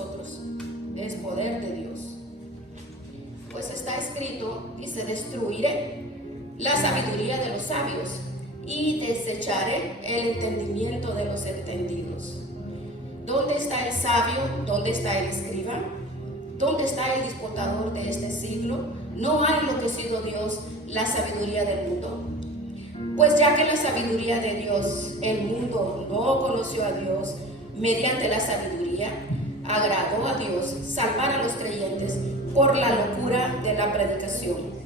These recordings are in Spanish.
nosotros, es poder de Dios. Pues está escrito, dice, destruiré la sabiduría de los sabios y desecharé el entendimiento de los entendidos. ¿Dónde está el sabio? ¿Dónde está el escriba? ¿Dónde está el disputador de este siglo? ¿No ha enloquecido Dios la sabiduría del mundo? Pues ya que la sabiduría de Dios, el mundo no conoció a Dios, mediante la sabiduría, agradó a Dios salvar a los creyentes por la locura de la predicación.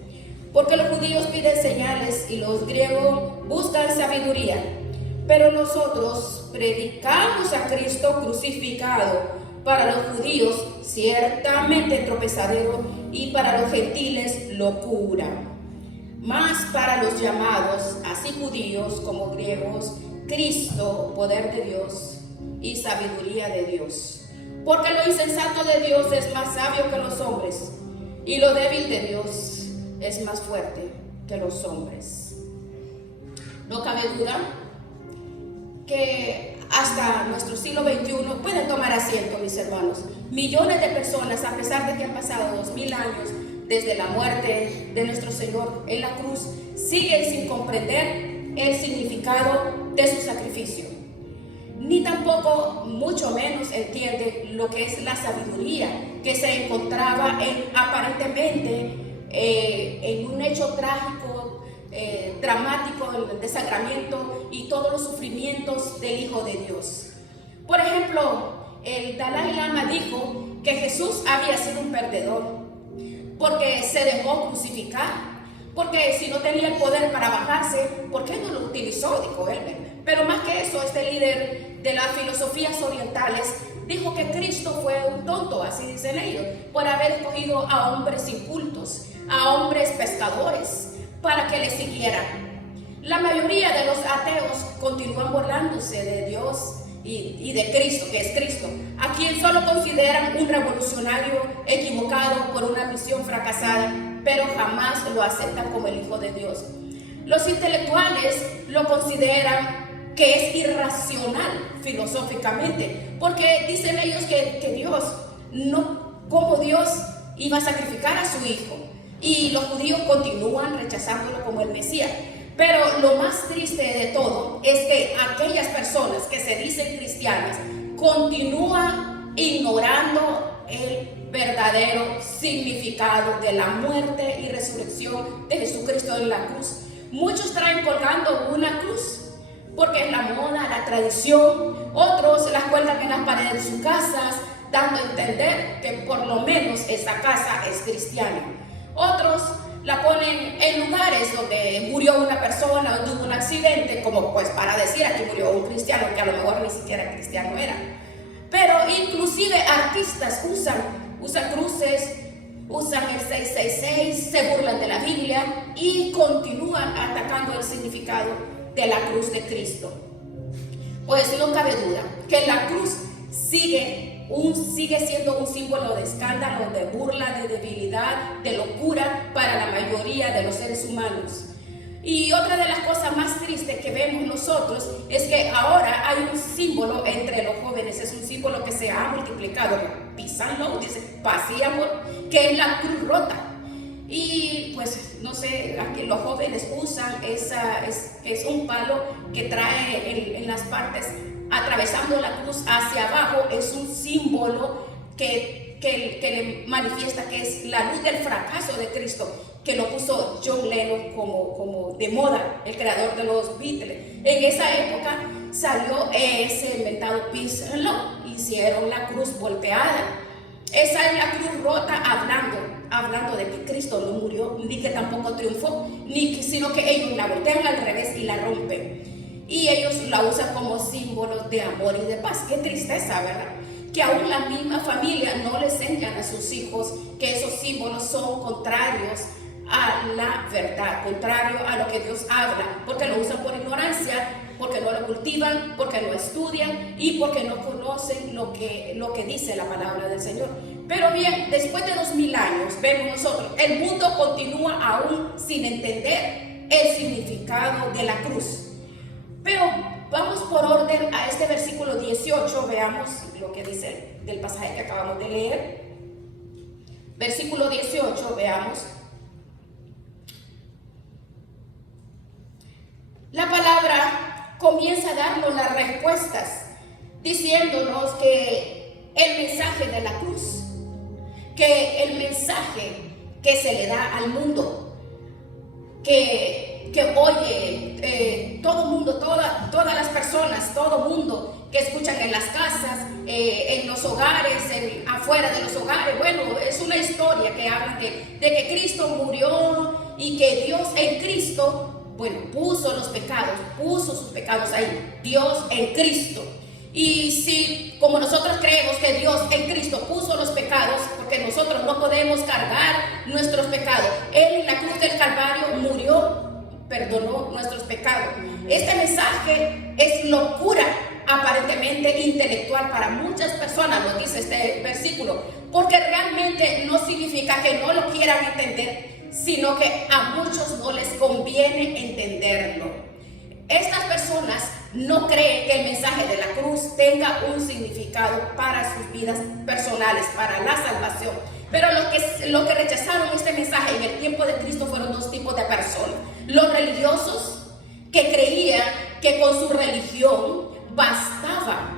Porque los judíos piden señales y los griegos buscan sabiduría, pero nosotros predicamos a Cristo crucificado, para los judíos ciertamente tropezadero y para los gentiles locura. Mas para los llamados, así judíos como griegos, Cristo, poder de Dios y sabiduría de Dios. Porque lo insensato de Dios es más sabio que los hombres, y lo débil de Dios es más fuerte que los hombres. No cabe duda que hasta nuestro siglo XXI pueden tomar asiento, mis hermanos. Millones de personas, a pesar de que han pasado 2000 años desde la muerte de nuestro Señor en la cruz, siguen sin comprender el significado de su sacrificio. Ni tampoco, mucho menos, entienden lo que es la sabiduría que se encontraba aparentemente en un hecho trágico, dramático, el desangramiento y todos los sufrimientos del Hijo de Dios. Por ejemplo, el Dalai Lama dijo que Jesús había sido un perdedor porque se dejó crucificar, porque si no tenía el poder para bajarse, ¿por qué no lo utilizó? Dijo él. Pero más que eso, este líder de las filosofías orientales dijo que Cristo fue un tonto, así dicen ellos, por haber escogido a hombres incultos, a hombres pescadores, para que le siguieran. La mayoría de los ateos continúan burlándose de Dios y de Cristo, que es Cristo, a quien solo consideran un revolucionario equivocado por una misión fracasada, pero jamás lo aceptan como el Hijo de Dios. Los intelectuales lo consideran que es irracional filosóficamente, porque dicen ellos que Dios, no, como Dios iba a sacrificar a su Hijo, y los judíos continúan rechazándolo como el Mesías. Pero lo más triste de todo es que aquellas personas que se dicen cristianas continúan ignorando el verdadero significado de la muerte y resurrección de Jesucristo en la cruz. Muchos traen colgando una cruz porque es la moda, la tradición. Otros las cuelgan en las paredes de sus casas, dando a entender que por lo menos esa casa es cristiana. Otros la ponen en lugares donde murió una persona o tuvo un accidente, como pues para decir aquí murió un cristiano, que a lo mejor ni siquiera cristiano era. Pero inclusive artistas usan cruces, usan el 666, se burlan de la Biblia y continúan atacando el significado de la cruz de Cristo. Pues no cabe duda que la cruz sigue siendo un símbolo de escándalo, de burla, de debilidad, de locura para la mayoría de los seres humanos. Y otra de las cosas más tristes que vemos nosotros es que ahora hay un símbolo entre los jóvenes, es un símbolo que se ha multiplicado, pisanlo, dice paz y amor, que es la cruz rota. Y pues no sé, aquí los jóvenes usan es un palo que trae en las partes, atravesando la cruz hacia abajo, es un símbolo que le manifiesta que es la luz del fracaso de Cristo, que lo puso John Lennon como de moda, el creador de los Beatles. En esa época salió ese inventado Peace and Love, hicieron la cruz volteada. Esa es la cruz rota, hablando de que Cristo no murió, ni que tampoco triunfó, sino que ellos la voltean al revés y la rompen. Y ellos la usan como símbolo de amor y de paz. Qué tristeza, ¿verdad? Que aún la misma familia no le enseñan a sus hijos que esos símbolos son contrarios a la verdad, contrario a lo que Dios habla, porque lo usan por ignorancia, porque no lo cultivan, porque no estudian y porque no conocen lo que dice la palabra del Señor. Pero bien, después de 2000 años, vemos nosotros, el mundo continúa aún sin entender el significado de la cruz. Pero vamos por orden a este versículo 18, veamos lo que dice del pasaje que acabamos de leer. Versículo 18, veamos. La palabra comienza a darnos las respuestas, diciéndonos que el mensaje de la cruz, que el mensaje que se le da al mundo, que oye todo mundo, todas las personas, todo mundo que escuchan en las casas, en los hogares, afuera de los hogares. Bueno, es una historia que habla de que Cristo murió y que Dios en Cristo, bueno, puso sus pecados ahí, Dios en Cristo. Y si, como nosotros creemos que Dios en Cristo puso los pecados, porque nosotros no podemos cargar nuestros pecados, Él en la cruz del Calvario murió, perdonó nuestros pecados. Este mensaje es locura aparentemente intelectual para muchas personas, lo dice este versículo, porque realmente no significa que no lo quieran entender, sino que a muchos no les conviene entenderlo. Estas personas no creen que el mensaje de la cruz tenga un significado para sus vidas personales, para la salvación. Pero los que rechazaron este mensaje en el tiempo de Cristo fueron dos tipos de personas: los religiosos, que creían que con su religión bastaba,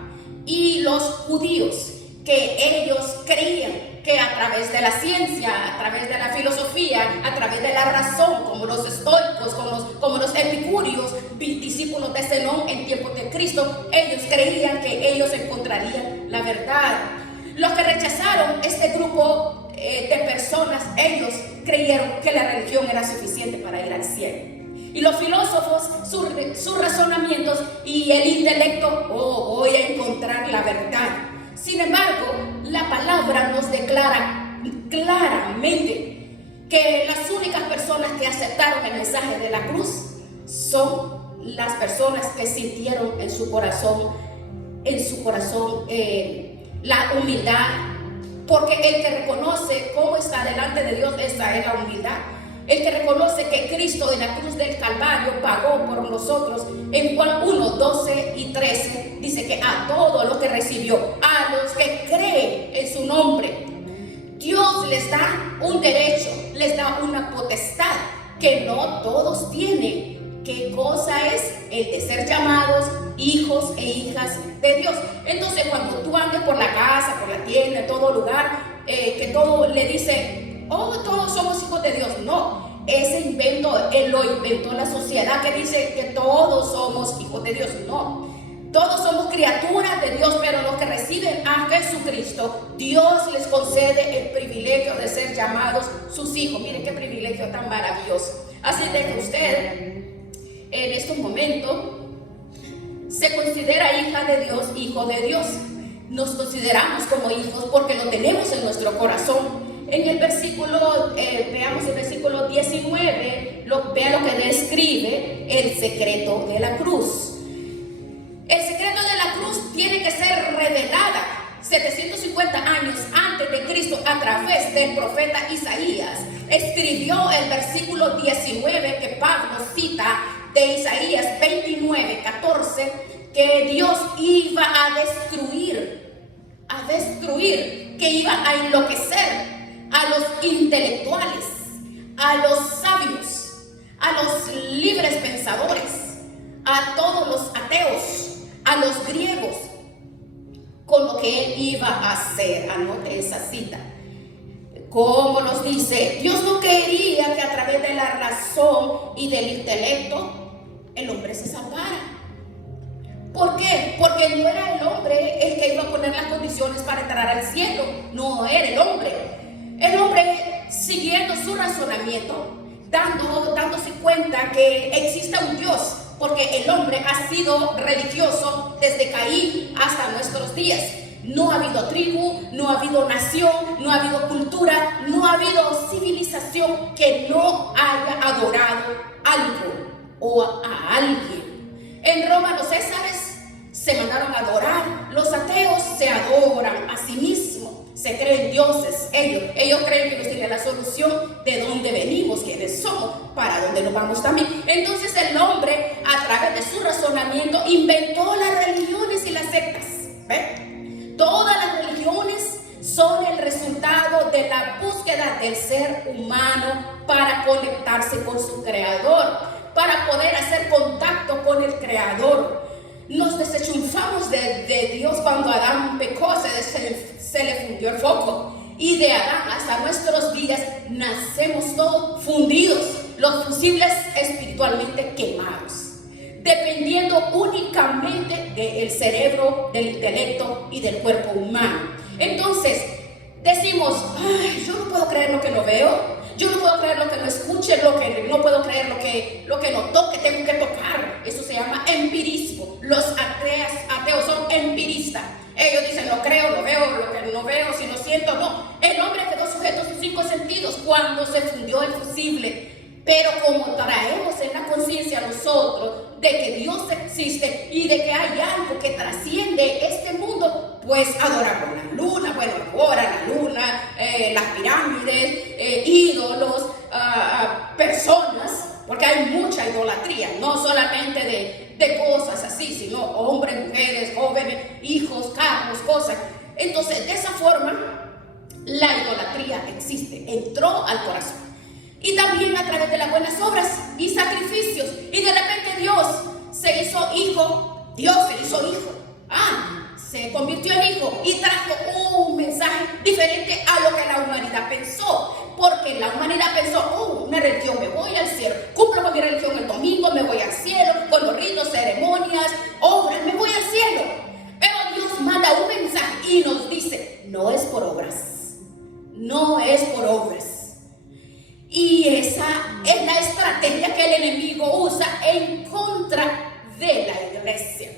y los judíos, que ellos creían que a través de la ciencia, a través de la filosofía, a través de la razón, como los estoicos, como los epicúreos, discípulos de Zenón en tiempos de Cristo, ellos creían que ellos encontrarían la verdad. Los que rechazaron este grupo de personas, ellos creyeron que la religión era suficiente para ir al cielo. Y los filósofos, sus razonamientos y el intelecto, voy a encontrar la verdad. Sin embargo, la palabra nos declara claramente que las únicas personas que aceptaron el mensaje de la cruz son las personas que sintieron en su corazón la humildad, porque el que reconoce cómo está delante de Dios, esa es la humildad. El que reconoce que Cristo en la cruz del Calvario pagó por nosotros. En Juan 1, 12 y 13 dice que a todos los que recibió, a los que creen en su nombre, Dios les da un derecho, les da una potestad que no todos tienen. ¿Qué cosa es? El de ser llamados hijos e hijas de Dios. Entonces, cuando tú andes por la casa, por la tienda, en todo lugar, que todo le dice, todos somos hijos de Dios. No, ese invento, lo inventó la sociedad que dice que todos somos hijos de Dios. No, todos somos criaturas de Dios, pero los que reciben a Jesucristo, Dios les concede el privilegio de ser llamados sus hijos. Miren qué privilegio tan maravilloso. Así de que usted, en estos momentos, se considera hija de Dios, hijo de Dios. Nos consideramos como hijos porque lo tenemos en nuestro corazón. En el versículo, veamos el versículo 19, vea lo que describe el secreto de la cruz. El secreto de la cruz tiene que ser revelada 750 años antes de Cristo a través del profeta Isaías. Escribió el versículo 19 que Pablo cita de Isaías 29, 14, que Dios iba a destruir, que iba a enloquecer a los intelectuales, a los sabios, a los libres pensadores, a todos los ateos, a los griegos, con lo que él iba a hacer. Anote esa cita. Como nos dice, Dios no quería que a través de la razón y del intelecto el hombre se salvara. ¿Por qué? Porque no era el hombre el que iba a poner las condiciones para entrar al cielo. No era el hombre. El hombre, siguiendo su razonamiento, dándose cuenta que existe un Dios, porque el hombre ha sido religioso desde Caín hasta nuestros días. No ha habido tribu, no ha habido nación, no ha habido cultura, no ha habido civilización que no haya adorado algo o a alguien. En Roma los césares se mandaron a adorar, los ateos se adoran a sí mismos, se creen dioses. Ellos creen que ellos tienen la solución de dónde venimos, quiénes somos, para dónde nos vamos también. Entonces el hombre, a través de su razonamiento, inventó las religiones y las sectas. ¿Ve? Todas las religiones son el resultado de la búsqueda del ser humano para conectarse con su creador, para poder hacer contacto con el creador. Nos desenchufamos de Dios cuando Adán pecó, se le fundió el foco. Y de Adán hasta nuestros días nacemos todos fundidos, los fusibles espiritualmente quemados, dependiendo únicamente del cerebro, del intelecto y del cuerpo humano. Entonces decimos, ay, yo no puedo creer lo que no veo, yo no puedo creer lo que no escuche, no puedo creer lo que no toque, tengo que tocar. Eso se llama empirismo. Los ateos son empiristas. Ellos dicen, lo creo, lo veo, lo que no veo, si no siento, no. El hombre quedó sujeto a sus 5 sentidos cuando se fundió el fusible. Pero como traemos en la conciencia nosotros de que Dios existe y de que hay algo que trasciende este mundo, pues adoramos la luna, bueno, ahora la luna, las pirámides, ídolos, personas, porque hay mucha idolatría, no solamente de cosas así, sino hombres, mujeres, jóvenes, hijos, carros, cosas. Entonces, de esa forma, la idolatría existe, entró al corazón. Y también a través de las buenas obras y sacrificios. Y de repente Dios se hizo hijo, se convirtió en hijo y trajo un mensaje diferente a lo que la humanidad pensó. Porque la humanidad pensó, una religión, me voy al cielo, cumplo con mi religión el domingo, me voy al cielo, con los ritos, ceremonias, obras, me voy al cielo. Pero Dios manda un mensaje y nos dice, no es por obras, no es por obras. Y esa es la estrategia que el enemigo usa en contra de la iglesia.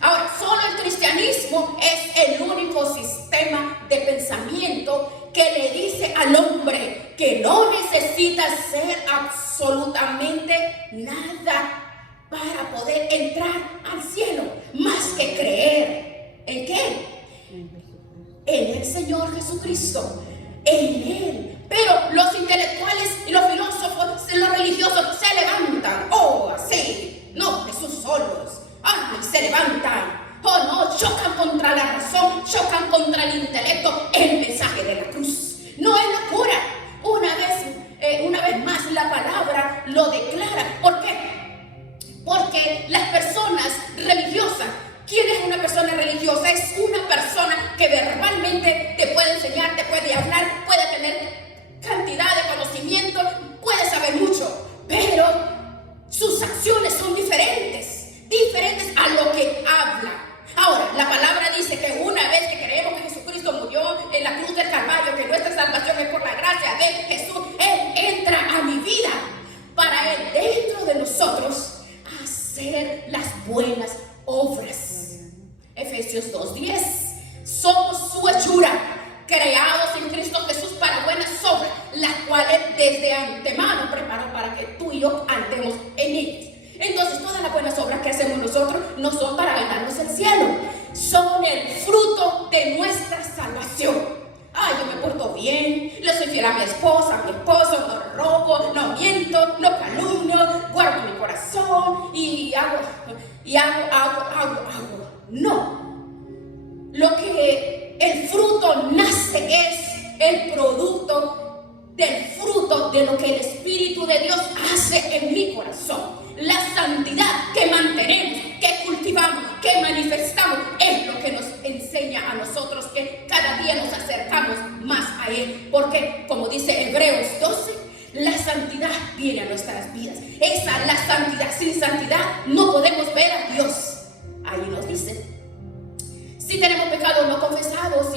Ahora, solo el cristianismo es el único sistema de pensamiento que le dice al hombre que no necesita hacer absolutamente nada para poder entrar al cielo, más que creer. ¿En qué? En el Señor Jesucristo, en Él. Pero los intelectuales y los filósofos, los religiosos se levantan, así, no, Jesús solos, se levantan, no, chocan contra la razón, chocan contra el intelecto, el mensaje de la cruz. No es locura. Una vez más la palabra lo declara. ¿Por qué? Porque las personas religiosas, ¿quién es una persona religiosa? Es una persona que verbalmente te puede enseñar, te puede hablar, puede tener cantidad de conocimiento, puede saber mucho, pero sus acciones son diferentes a lo que habla. Ahora, la palabra dice que una vez que creemos que Jesucristo murió en la cruz del Calvario, que nuestra salvación es por la gracia de Jesús, Él entra a mi vida para Él dentro de nosotros hacer las buenas obras. Efesios 2:10. Somos su hechura, creados en Cristo Jesús para buenas obras, las cuales desde antemano preparó para que tú y yo andemos en ellas. Entonces, todas las buenas obras que hacemos nosotros no son para ganarnos el cielo, son el fruto de nuestra salvación. Yo me porto bien, le soy fiel a mi esposa, a mi esposo, no robo, no miento, no calumnio, guardo mi corazón y hago. No. Lo que el fruto nace es el producto del fruto de lo que el Espíritu de Dios hace en mi corazón. La santidad que mantenemos, que cultivamos, que manifestamos, es lo que nos enseña a nosotros que cada día nos acercamos más a Él. Porque, como dice Hebreos 12, la santidad viene a nuestras vidas. La santidad, sin santidad no podemos ver a Dios. Ahí nos dice. Si tenemos pecados no confesados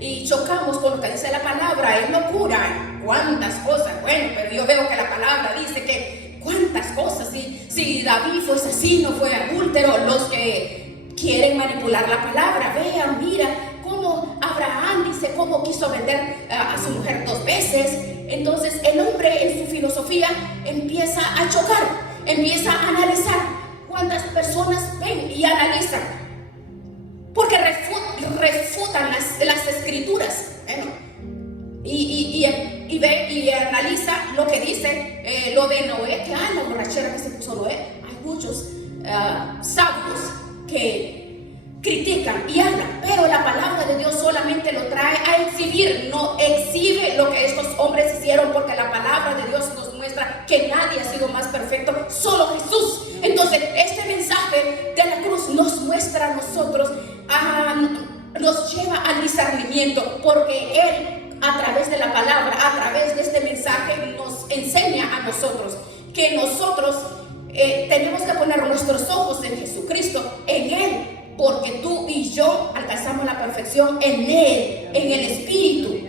y chocamos con lo que dice la palabra, es locura. ¿Cuántas cosas? Pero yo veo que la palabra dice que cuántas cosas. Si David fue asesino, fue adúltero, los que quieren manipular la palabra, vean, mira cómo Abraham dice cómo quiso vender a su mujer 2 veces. Entonces el hombre en su filosofía empieza a chocar, empieza a analizar cuántas personas ven y analizan. Porque refutan las escrituras, y ve y analiza lo que dice lo de Noé, que la borrachera que se puso Noé. Hay muchos sabios que critican y hablan, pero la palabra de Dios solamente lo trae a exhibir, no exhibe lo que estos hombres hicieron, porque la palabra de Dios nos muestra que nadie ha sido más perfecto, solo Jesús. Entonces este mensaje de la cruz nos muestra a nosotros, nos lleva al discernimiento, porque Él a través de la palabra, a través de este mensaje, nos enseña a nosotros que nosotros tenemos que poner nuestros ojos en Jesucristo, en Él, porque tú y yo alcanzamos la perfección en Él, en el Espíritu.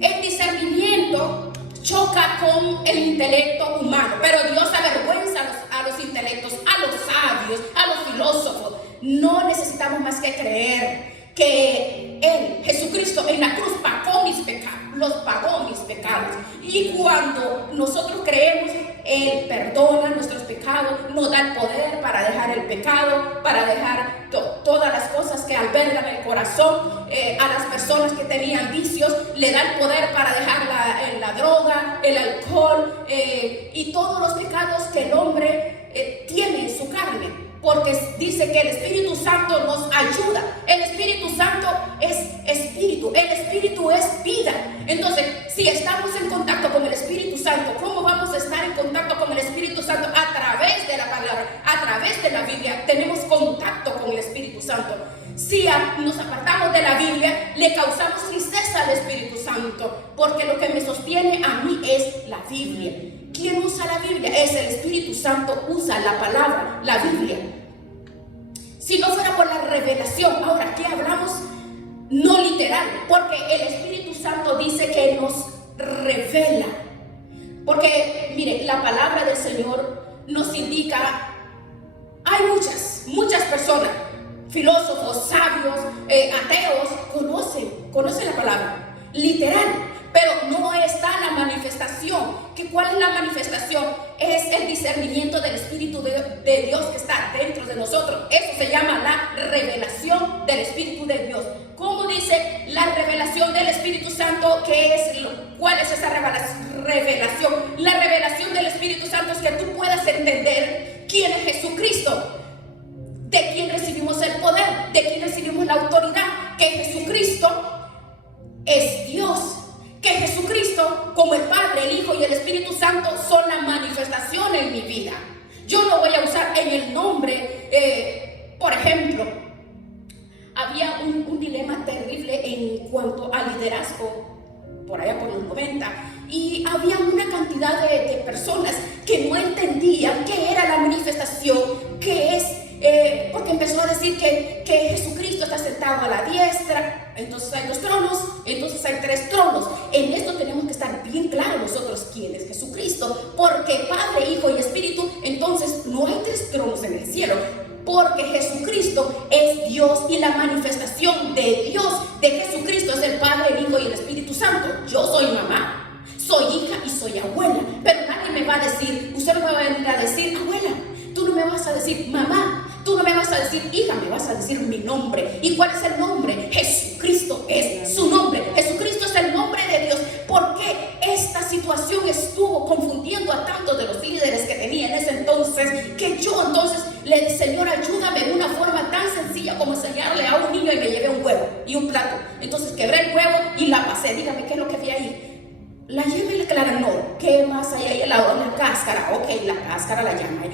El discernimiento choca con el intelecto humano, pero Dios avergüenza a los intelectos, a los sabios, a los filósofos. No necesitamos más que creer que Él, Jesucristo, en la cruz pagó mis pecados. Y cuando nosotros creemos, Él perdona nuestros pecados, nos da el poder para dejar el pecado, para dejar todas las cosas que albergan el corazón. A las personas que tenían vicios, le da el poder para dejar la droga, el alcohol y todos los pecados que el hombre tiene en su carne. Porque dice que el Espíritu Santo nos ayuda. El Espíritu Santo es espíritu. El Espíritu es vida. Entonces, si estamos en contacto con el Espíritu Santo, ¿cómo vamos a estar en contacto con el Espíritu Santo? A través de la palabra, a través de la Biblia, tenemos contacto con el Espíritu Santo. Si nos apartamos de la Biblia, le causamos tristeza al Espíritu Santo, porque lo que me sostiene a mí es la Biblia. ¿Quién usa la Biblia? Es el Espíritu Santo, usa la palabra, la Biblia. Si no fuera por la revelación, ahora aquí hablamos no literal, porque el Espíritu Santo dice que nos revela. Porque, mire, la palabra del Señor nos indica, hay muchas personas, filósofos, sabios, ateos, conocen la palabra, literal. Pero no está la manifestación. ¿Cuál es la manifestación? Es el discernimiento del Espíritu de Dios que está dentro de nosotros. Eso se llama la revelación del Espíritu de Dios. ¿Cómo dice la revelación del Espíritu Santo? ¿Cuál es esa revelación? La revelación del Espíritu Santo es que tú puedas entender quién es Jesucristo, de quién recibimos el poder, de quién recibimos la autoridad, que Jesucristo es Dios. Que Jesucristo, como el Padre, el Hijo y el Espíritu Santo, son la manifestación en mi vida. Yo no voy a usar en el nombre, por ejemplo, había un dilema terrible en cuanto al liderazgo, por allá por los 90, y había una cantidad de personas que no entendían qué era la manifestación, qué es, porque empezó a decir que Jesucristo está sentado a la diestra, entonces hay 2 tronos, entonces hay 3 tronos. En esto tenemos que estar bien claros nosotros quién es Jesucristo, porque Padre, Hijo y Espíritu, entonces no hay 3 tronos en el cielo, porque Jesucristo es Dios y la manifestación de Dios, de Jesucristo, es el Padre, el Hijo y el Espíritu Santo. Yo soy mamá, soy hija y soy abuela, pero nadie me va a decir, usted no me va a venir a decir abuela, tú no me vas a decir mamá, tú no me vas a decir hija, me vas a decir mi nombre. ¿Y cuál es el nombre? Jesucristo es su nombre. Jesucristo es el nombre de Dios. Porque esta situación estuvo confundiendo a tantos de los líderes que tenía en ese entonces, que yo entonces le dije, Señor, ayúdame de una forma tan sencilla como enseñarle a un niño, y me llevé un huevo y un plato. Entonces quebré el huevo y la pasé. Dígame qué es lo que vi ahí. La yema y la clara, no. ¿Qué más hay ahí al lado? La cáscara. Ok, la cáscara, la yema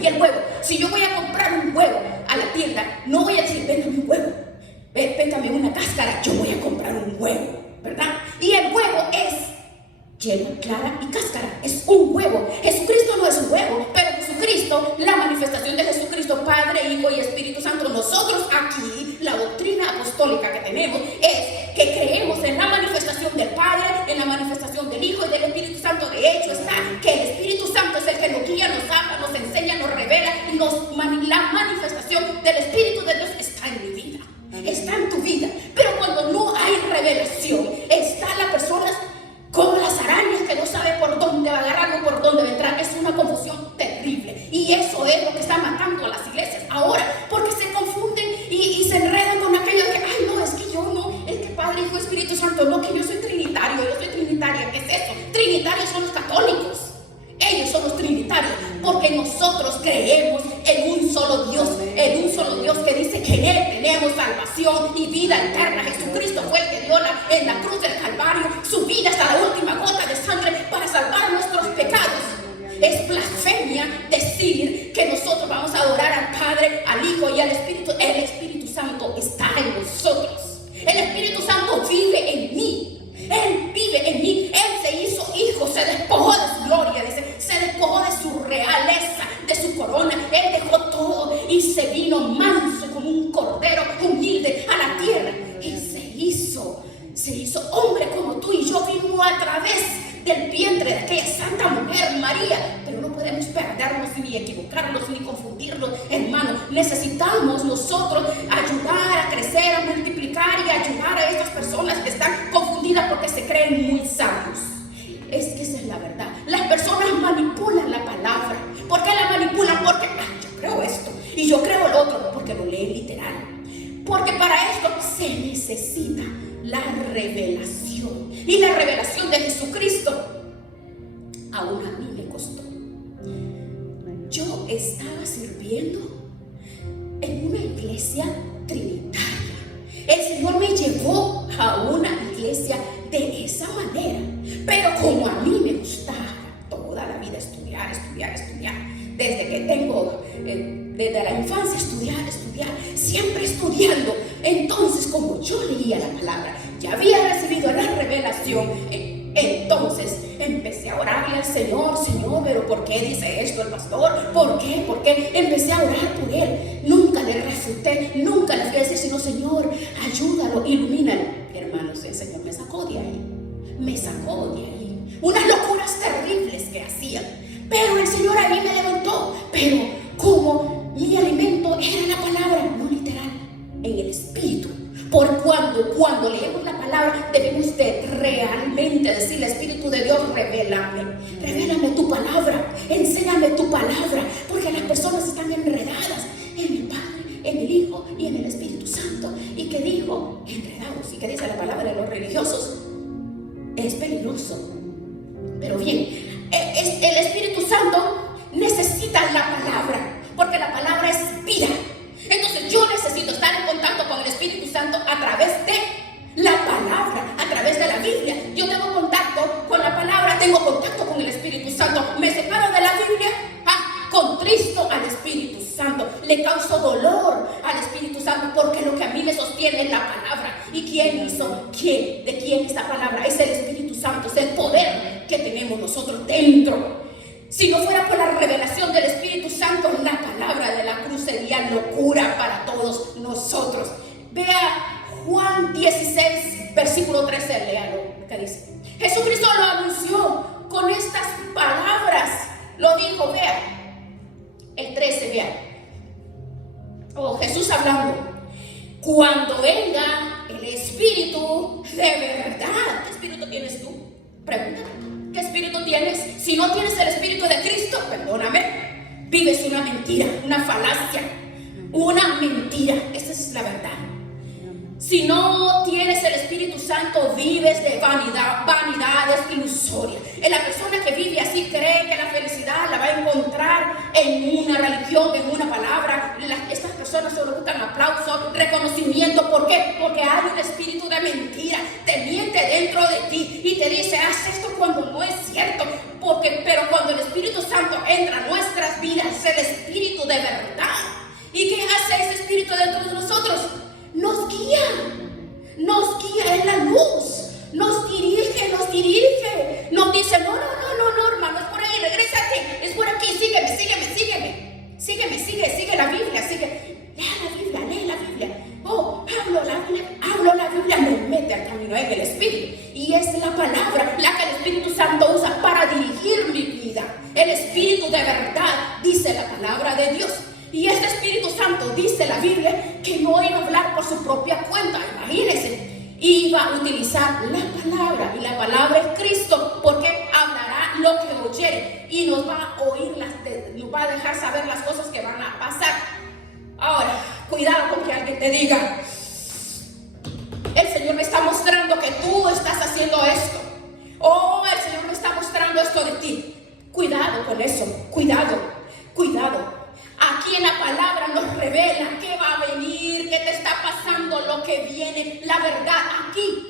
y el huevo. Si yo voy a comprar un huevo a la tienda, no voy a decir, véndame un huevo, véndame una cáscara. Yo voy a comprar un huevo, ¿verdad? Y el huevo es yema, clara y cáscara. Es un huevo. Jesucristo no es un huevo, pero Jesucristo, la manifestación de Jesucristo, Padre, Hijo y Espíritu Santo. Nosotros aquí, la doctrina apostólica que tenemos es que creemos en la manifestación del Padre, en la manifestación del Hijo y del Espíritu Santo. De hecho está que el Espíritu Santo es el que nos guía, nos habla, nos enseña, nos revela, la manifestación del Espíritu de Dios está en mi vida, está en tu vida. Pero cuando no hay revelación, están las personas como las arañas que no saben por dónde va a agarrar o por dónde va a entrar. Es una confusión terrible, y eso es lo que está matando a las iglesias ahora, porque se confunden y se enredan con aquello de que, ay no, es que yo no, es que Padre, Hijo, Espíritu Santo, no, que yo soy trinitario, yo soy trinitaria. ¿Qué es eso? Trinitario trinitarios son los católicos. Ellos son los trinitarios, porque nosotros creemos en un solo Dios, que dice que en Él tenemos salvación y vida eterna. Jesucristo fue el que dio en la cruz del Calvario su vida hasta la última gota de sangre para salvar nuestros pecados. Es blasfemia decir que nosotros vamos a adorar al Padre, al Hijo y al Espíritu. El Espíritu Santo está en nosotros. El Espíritu Santo vive en mí. Él vive en mí. Él se hizo hijo, se despojó de su gloria, dice, se despojó de su realeza, de su corona. Él dejó todo y se vino manso como un cordero humilde a la tierra. Y se hizo hombre como tú y yo. Vino a través del vientre de aquella santa mujer María. Pero no podemos perdernos ni equivocarnos ni confundirnos, hermano. Necesitamos nosotros ayudar a crecer, a multiplicar y ayudar a estas personas que están confundidas porque se creen muy sabios. Es que esa es la verdad. Las personas manipulan la palabra. ¿Por qué la manipulan? Porque yo creo esto y yo creo el otro, porque lo leen literal. Porque para esto se necesita la revelación. Y la revelación de Jesucristo aún a mí me costó. Yo estaba sirviendo en una iglesia trinitaria. El Señor me llevó a una iglesia de esa manera. Pero como a mí me gustaba toda la vida estudiar. Desde que tengo, desde la infancia estudiar, siempre estudiando. Entonces, como yo leía la palabra, ya había recibido la revelación, entonces empecé a orarle al Señor, pero ¿por qué dice esto el pastor? ¿Por qué? Empecé a orar por él. Nunca le refuté, nunca le fui a decir, sino Señor, ayúdalo, ilumínalo. Hermanos, el Señor me sacó de ahí. Unas locuras terribles que hacían. Pero el Señor a mí me levantó. Pero como mi alimento era la palabra, no literal, en el espíritu. Por cuando leemos la palabra, debemos de realmente decirle, Espíritu de Dios, revélame tu palabra, enséñame tu palabra, porque las personas están enredadas en el Padre, en el Hijo y en el Espíritu Santo. ¿Y qué digo? Enredados. ¿Y qué dice la palabra de los religiosos? Es peligroso. Pero bien, el Espíritu Santo necesita la palabra, porque la palabra es vida. Entonces yo necesito estar en contacto con el Espíritu Santo a través de la palabra, a través de la Biblia. Yo tengo contacto con la palabra, tengo contacto con el Espíritu Santo. Me separo de la Biblia, contristo al Espíritu Santo, le causo dolor al Espíritu Santo, porque lo que a mí me sostiene es la palabra. ¿Y quién hizo? ¿De quién es la palabra? Es el Espíritu Santo, es el poder que tenemos nosotros dentro. Si no fuera por la revelación del Espíritu Santo, la palabra de la cruz sería locura para todos nosotros. Vea Juan 16, versículo 13, léalo, que dice. Jesucristo lo anunció con estas palabras. Lo dijo, vea, el 13, vea. Jesús hablando. Cuando venga el Espíritu de verdad. ¿Qué espíritu tienes tú? Pregúntate. ¿Qué espíritu tienes? Si no tienes el Espíritu de Cristo, perdóname, vives una mentira, una falacia, una mentira. Esa es la verdad. Si no tienes el Espíritu Santo, vives de vanidades ilusorias. La persona que vive así cree que la felicidad la va a encontrar en una religión, en una palabra. Estas personas solo buscan aplauso, reconocimiento. ¿Por qué? Porque hay un espíritu de mentira. Te miente dentro de ti y te dice, haz esto cuando no es cierto. Pero cuando el Espíritu Santo entra a nuestras vidas, es el Espíritu de verdad. ¿Y qué hace ese Espíritu dentro de nosotros? Nos guía en la luz, nos dirige, nos dice, no, hermano, es por ahí, regrésate, es por aquí, sígueme, sigue la Biblia, lee la Biblia, hablo la Biblia, me mete al camino en el Espíritu, y es la palabra la que el Espíritu Santo usa para dirigir mi vida. El Espíritu de verdad, dice la palabra de Dios. Y este Espíritu Santo, dice la Biblia, que no iba a hablar por su propia cuenta. Imagínense, iba a utilizar la palabra. Y la palabra es Cristo, porque hablará lo que oyere. Y nos va a oír, nos va a dejar saber las cosas que van a pasar. Ahora, cuidado con que alguien te diga, el Señor me está mostrando que tú estás haciendo esto. El Señor me está mostrando con eso. Cuidado, cuidado. Aquí en la palabra nos revela qué va a venir, qué te está pasando, lo que viene, la verdad. Aquí.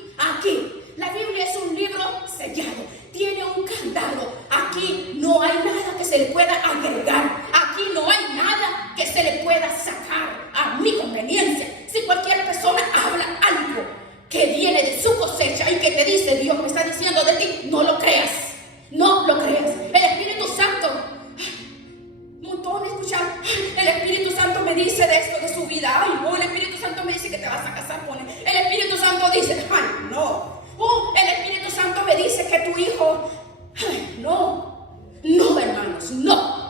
La Biblia es un libro sellado, tiene un candado. Aquí no hay nada que se le pueda agregar. Aquí no hay nada que se le pueda sacar a mi conveniencia. Si cualquier persona habla algo que viene de su cosecha y que te dice, Dios me está diciendo de ti, no lo creas. No lo creas. El Espíritu Santo, montón escuchar, el Espíritu Santo me dice de esto, de su vida. Ay, no, el Espíritu Santo me dice que te vas a casar con él. El Espíritu Santo dice, ay, no. El Espíritu Santo me dice que tu hijo, ay, no, hermanos, no.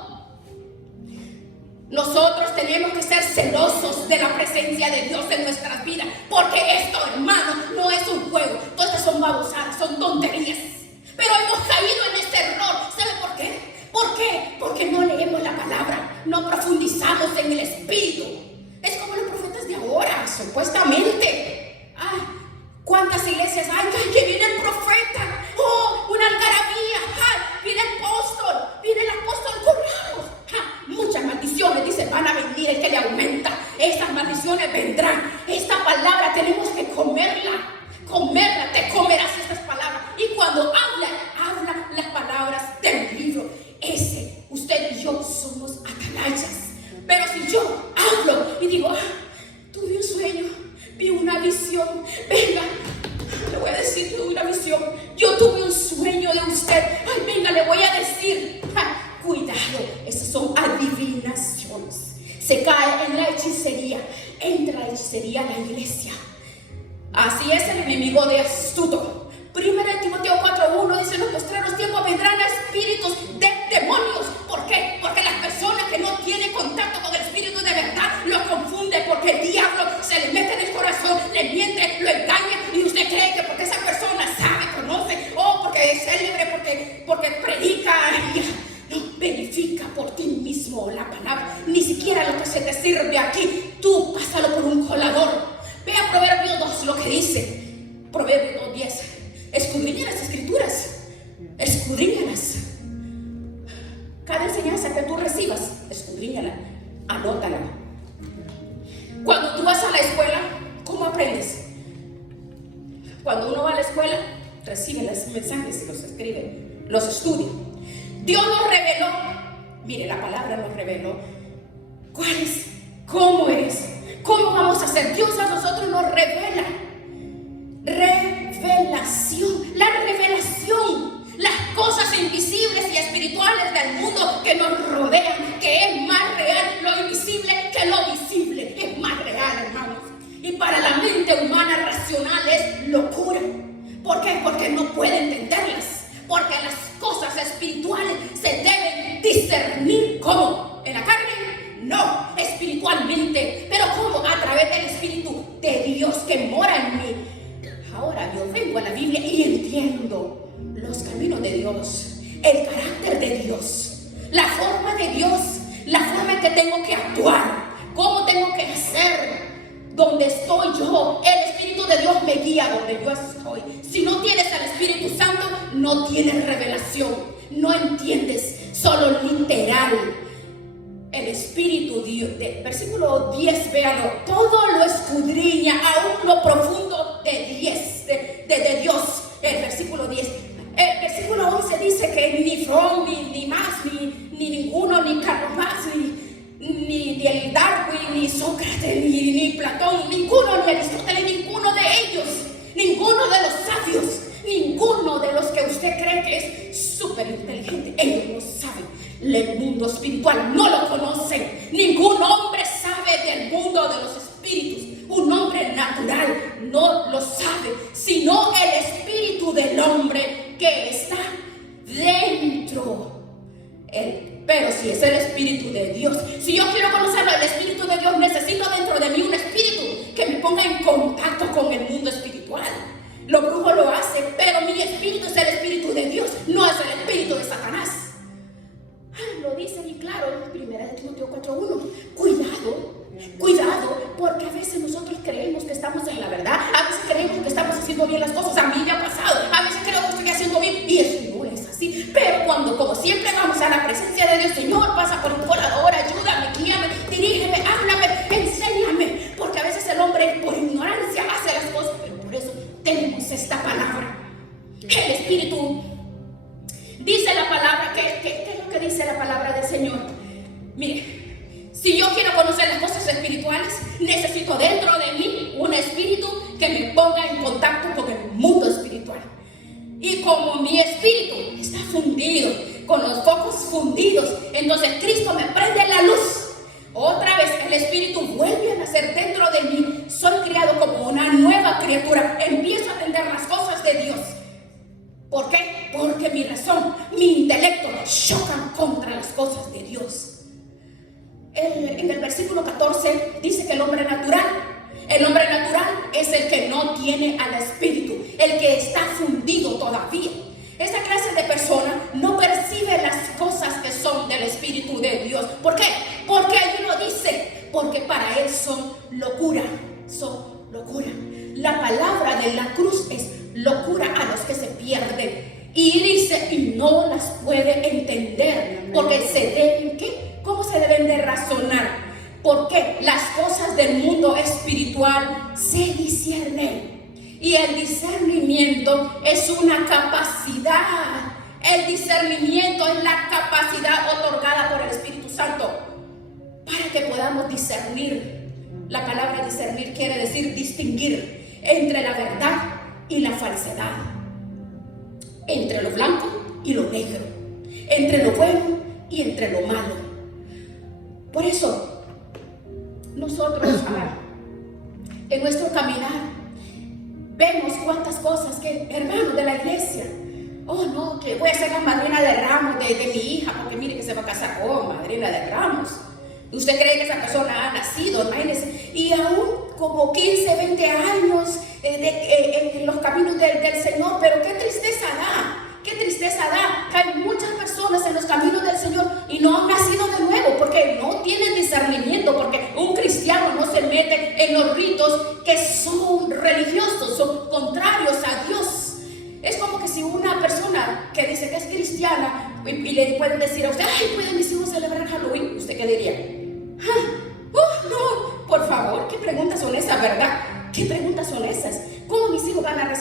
Nosotros tenemos que ser celosos de la presencia de Dios en nuestras vidas, porque esto, hermanos, no es un juego. Todas estas son babosadas, son tonterías. Pero hemos caído en este error. ¿Sabe por qué? ¿Por qué? Porque no leemos la palabra, no profundizamos en el Espíritu. Es como los profetas de ahora, supuestamente. Ay, ¿cuántas iglesias hay? Ay, que viene el profeta. Oh, una algarabía. Ay, viene el apóstol Corrados. Muchas maldiciones, dice, van a venir el que le aumenta. Esas maldiciones vendrán. Esta palabra tenemos que comerla. Te comerás estas palabras. Y cuando habla las palabras del libro. Usted y yo somos atalayas. Pero si yo hablo y digo, tuve un sueño, vi una visión, venga, le voy a decir, tuve una visión, yo tuve un sueño de usted, ay, venga, le voy a decir, cuidado, esas son adivinaciones. Se cae en la hechicería, entra la hechicería a la iglesia. Así es el enemigo de astuto. 1 Timoteo 4:1 dice, en los postreros tiempos vendrán espíritus de demonios. ¿Por qué? Porque las personas que no tienen contacto con el espíritu de verdad lo confunden, porque el diablo se le mete en el corazón, le miente, lo engaña, y usted cree que porque esa persona sabe, conoce, porque es célebre, porque predica, no, verifica por ti mismo la palabra. Ni siquiera lo que se te sirve aquí, tú pásalo por un colador. Ve a Proverbios 2 lo que dice. Proverbios 2:10. Escudriña las escrituras. Escudriñalas. Cada enseñanza que tú recibas, escudriñala, anótala. Cuando tú vas a la escuela, ¿cómo aprendes? Cuando uno va a la escuela, recibe los mensajes, los escribe, los estudia. Dios nos reveló, mire, la palabra nos reveló cuál es, cómo es, cómo vamos a hacer. Dios a nosotros nos revela. Revelación, la revelación, las cosas invisibles y espirituales del mundo que nos rodean, que es más real lo invisible que lo visible, es más real, hermanos. Y para la mente humana racional es locura. ¿Por qué? Porque no puede entenderlas, porque las cosas espirituales se deben discernir. ¿Cómo? ¿En la carne? No, espiritualmente. ¿Pero cómo? A través del Espíritu de Dios que mora en mí. Ahora yo vengo a la Biblia y entiendo los caminos de Dios, el carácter de Dios, la forma de Dios, la forma en que tengo que actuar, cómo tengo que hacer, donde estoy yo. El Espíritu de Dios me guía donde yo estoy. Si no tienes al Espíritu Santo, no tienes revelación, no entiendes, solo literal. El Espíritu, versículo 10, véanlo, todo lo escudriña, aún lo profundo de Dios. El versículo 10. El versículo 11 dice que ni Freud, ni Marx, ni ninguno, ni Karl Marx, ni el Darwin, ni Sócrates, ni Platón, ninguno, ni Aristóteles, ninguno de ellos, ninguno de los sabios, ninguno de los que usted cree que es súper inteligente, ellos no saben. El mundo espiritual no lo conocen. Ningún hombre sabe del mundo de los espíritus. Un hombre natural no lo sabe, sino el espíritu del hombre que está dentro. Pero si es el Espíritu de Dios, si yo quiero conocerlo, el Espíritu de Dios, necesito dentro de mí un espíritu que me ponga en contacto con el mundo espiritual. Los brujos lo hacen, pero mi espíritu es el Espíritu de Dios, no es el espíritu de Satanás. Lo dice y claro, 1 Timoteo 4:1. Cuidado, porque a veces nosotros creemos que estamos en la verdad, a veces creemos que estamos haciendo bien las cosas. A mí me ha pasado, a veces creo que estoy haciendo bien y eso no es así. Pero cuando como siempre vamos a la presencia de Dios. Señor, pasa por un colador, ayúdame, guíame, dirígeme, háblame, enséñame. Porque a veces el hombre por ignorancia hace las cosas, pero por eso tenemos esta palabra. El Espíritu dice la palabra, ¿qué es lo que dice la palabra del Señor? Mire, si yo quiero conocer las cosas espirituales, necesito dentro de mí un espíritu que me ponga en contacto con el mundo espiritual. Y como mi espíritu está fundido, con los focos fundidos, entonces Cristo me prende la luz. Otra vez el espíritu vuelve a nacer dentro de mí. Soy criado como una nueva criatura. Empiezo a entender las cosas de Dios. ¿Por qué? Porque mi razón, mi intelecto chocan contra las cosas de Dios. En el versículo 14 dice que el hombre natural es el que no tiene al espíritu, el que está fundido todavía. Esa clase de persona no percibe las cosas que son del Espíritu de Dios. ¿Por qué? Porque allí lo dice, porque para él son locura. La palabra de la cruz es locura a los que se pierden. Y dice, y no las puede entender, porque se deben, ¿qué? ¿Cómo se deben de razonar? Porque las cosas del mundo espiritual se disciernen. Y el discernimiento es una capacidad. El discernimiento es la capacidad otorgada por el Espíritu Santo para que podamos discernir. La palabra discernir quiere decir distinguir entre la verdad y la falsedad, entre lo blanco y lo negro, entre lo bueno y entre lo malo. Por eso nosotros en nuestro caminar vemos cuántas cosas que hermanos de la iglesia, oh no, que voy a ser la madrina de ramos de mi hija, porque mire que se va a casar, oh, madrina de ramos. Usted cree que esa persona ha nacido, imagínese, y aún como 15, 20 años en los caminos del Señor, pero qué tristeza da que hay muchas personas en los caminos del Señor y no han nacido de nuevo, porque no tienen discernimiento, porque un cristiano no se mete en los ritos que son religiosos, son contrarios a Dios. Es como que si una persona que dice que es cristiana y le pueden decir a usted, ay, ¿pueden mis hijos celebrar Halloween? ¿Usted qué diría? No, por favor, ¿qué preguntas son esas, verdad? ¿Qué preguntas son esas? ¿Cómo mis hijos van a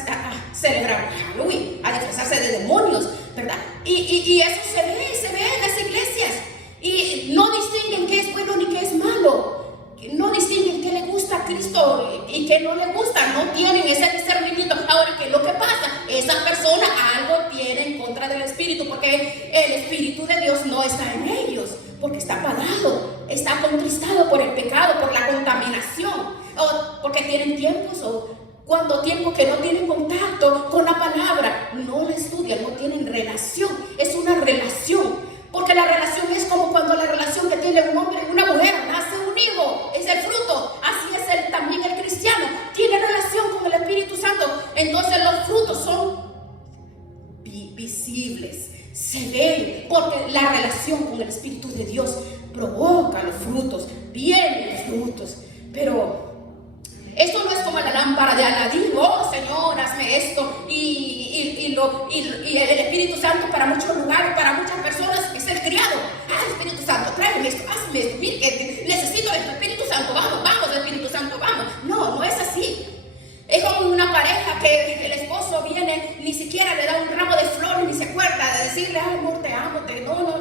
celebrar Halloween? A disfrazarse de demonios, ¿verdad? Y eso se ve en las iglesias. Y no distinguen qué es bueno ni qué es malo. No distinguen qué le gusta a Cristo y qué no le gusta. No tienen ese discernimiento. Ahora, ¿qué es lo que pasa? Esa persona algo tiene en contra del Espíritu, porque el Espíritu de Dios no está en ellos, porque está apagado, está contristado por el pecado, por la contaminación, o porque tienen tiempos tiempo que no tienen contacto con la palabra, no la estudian, no tienen relación. Es una relación, porque la relación es como cuando la relación que tiene un hombre y una mujer, nace un hijo, es el fruto. Así es también el cristiano, tiene relación con el Espíritu Santo. Entonces los frutos son visibles, se ven, porque la relación con el Espíritu de Dios provoca los frutos, vienen los frutos. Pero esto no es como la lámpara de Aladín, oh Señor, hazme esto, y el Espíritu Santo para muchos lugares, para muchas personas es el criado. Espíritu Santo, tráeme esto, hazme esto, mire que necesito esto, Espíritu Santo, vamos, Espíritu Santo, vamos. No es así. Es como una pareja que el esposo viene, ni siquiera le da un ramo de flores, ni se acuerda de decirle, ay amor, te amo,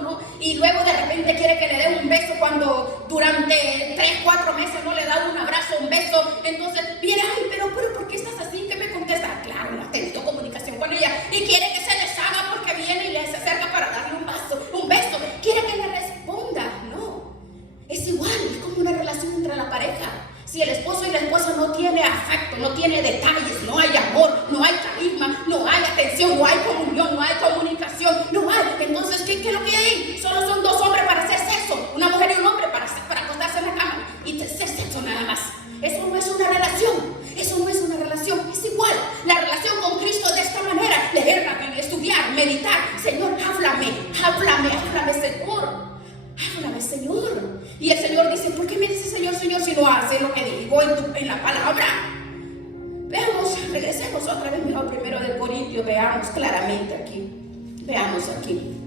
no. Y luego de repente quiere que le dé un beso cuando durante 3, 4 meses no le da un abrazo, un beso. Entonces viene, ay, pero ¿por qué estás así? ¿Qué me contesta? Claro, no has tenido comunicación con ella. Y quiere que se deshaga porque viene y le se acerca para darle un beso. Quiere que le responda. No, es igual, es como una relación entre la pareja. Si el esposo y la esposa no tiene afecto, no tiene detalles, no hay amor, no hay carisma, no hay atención, no hay comunión, no hay comunicación, no hay. Entonces, ¿qué es lo que hay? Solo son dos hombres para hacer sexo, una mujer y un hombre para acostarse en la cama y hacer sexo nada más. Eso no es una relación, es igual. La relación con Cristo es de esta manera: leer la Biblia, estudiar, meditar. Señor, háblame, Señor. Y el Señor dice, ¿por qué me dice Señor, si no hace lo que digo en la palabra? Regresemos otra vez mejor primero de Corintios, veamos claramente aquí. Veamos aquí.